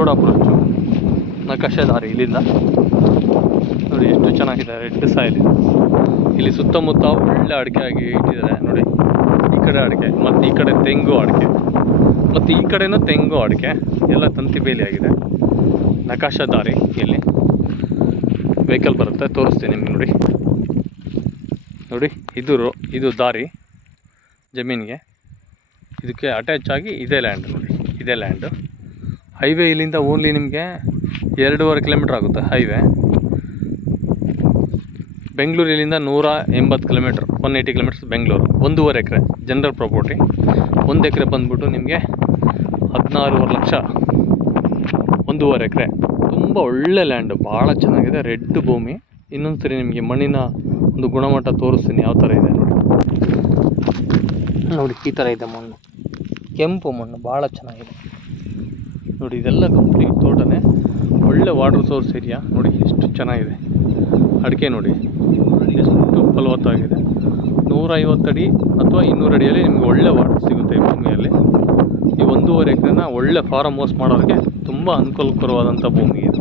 Road approach, ನಕಾಶೆ ದಾರಿ ಇಲ್ಲಿಂದ ನೋಡಿ ಎಷ್ಟು ಚೆನ್ನಾಗಿದೆ. ರೆಡ್ ಸಾಯಿಲ್ ಇಲ್ಲಿ ಸುತ್ತಮುತ್ತ ಒಳ್ಳೆ ಅಡಿಕೆ ಆಗಿ ಇಟ್ಟಿದ್ದಾರೆ ನೋಡಿ. ಈ ಕಡೆ ಅಡಿಕೆ ಮತ್ತು ಈ ಕಡೆ ತೆಂಗು ಅಡಿಕೆ ಮತ್ತು ಈ ಕಡೆನೂ ತೆಂಗು ಅಡಿಕೆ ಎಲ್ಲ ತಂತಿ ಬೇಲಿ ಆಗಿದೆ. ನಕಾಶೆ ದಾರಿ, ಇಲ್ಲಿ ವೆಹಿಕಲ್ ಬರುತ್ತೆ, ತೋರಿಸ್ತೀನಿ ನಿಮ್ಗೆ ನೋಡಿ. ನೋಡಿ ಇದು ದಾರಿ ಜಮೀನಿಗೆ, ಇದಕ್ಕೆ ಅಟ್ಯಾಚ್ ಆಗಿ ಇದೇ ಲ್ಯಾಂಡ್ ನೋಡಿ. ಇದೇ ಲ್ಯಾಂಡು. ಹೈವೇ ಇಲ್ಲಿಂದ ಓನ್ಲಿ ನಿಮಗೆ 2.5 ಕಿಲೋಮೀಟ್ರ್ ಆಗುತ್ತೆ ಹೈವೇ. ಬೆಂಗಳೂರು ಇಲ್ಲಿಂದ 180 ಕಿಲೋಮೀಟ್ರ್, 180 ಕಿಲೋಮೀಟರ್ಸ್ ಬೆಂಗಳೂರು. 1.5 ಎಕರೆ ಜನರಲ್ ಪ್ರಾಪರ್ಟಿ. 1 ಎಕರೆ ಬಂದ್ಬಿಟ್ಟು ನಿಮಗೆ 16.5 ಲಕ್ಷ. 1.5 ಎಕರೆ ತುಂಬ ಒಳ್ಳೆ ಲ್ಯಾಂಡು, ಭಾಳ ಚೆನ್ನಾಗಿದೆ. ರೆಡ್ ಭೂಮಿ. ಇನ್ನೊಂದು ಸರಿ ನಿಮಗೆ ಮಣ್ಣಿನ ಒಂದು ಗುಣಮಟ್ಟ ತೋರಿಸ್ತೀನಿ ಯಾವ ಥರ ಇದೆ ನೋಡಿ. ನೋಡಿ ಈ ಥರ ಇದೆ ಮಣ್ಣು, ಕೆಂಪು ಮಣ್ಣು, ಭಾಳ ಚೆನ್ನಾಗಿದೆ ನೋಡಿ. ಇದೆಲ್ಲ ಕಂಪ್ಲೀಟ್ ತೋಟನೇ, ಒಳ್ಳೆ ವಾಟರ್ ಸೋರ್ಸ್ ಏರಿಯಾ ನೋಡಿ. ಎಷ್ಟು ಚೆನ್ನಾಗಿದೆ ಅಡಿಕೆ ನೋಡಿ, ಎಷ್ಟು ಫಲವತ್ತಾಗಿದೆ. 150 ಅಡಿ ಅಥವಾ 200 ಅಡಿಯಲ್ಲಿ ನಿಮ್ಗೆ ಒಳ್ಳೆ ವಾಟರ್ ಸಿಗುತ್ತೆ ಈ ಭೂಮಿಯಲ್ಲಿ. ಈ 1.5 ಎಕರೆನ ಒಳ್ಳೆ ಫಾರಮ್ ಹೌಸ್ ಮಾಡೋರಿಗೆ ತುಂಬ ಅನುಕೂಲಕರವಾದಂಥ ಭೂಮಿ ಇದು.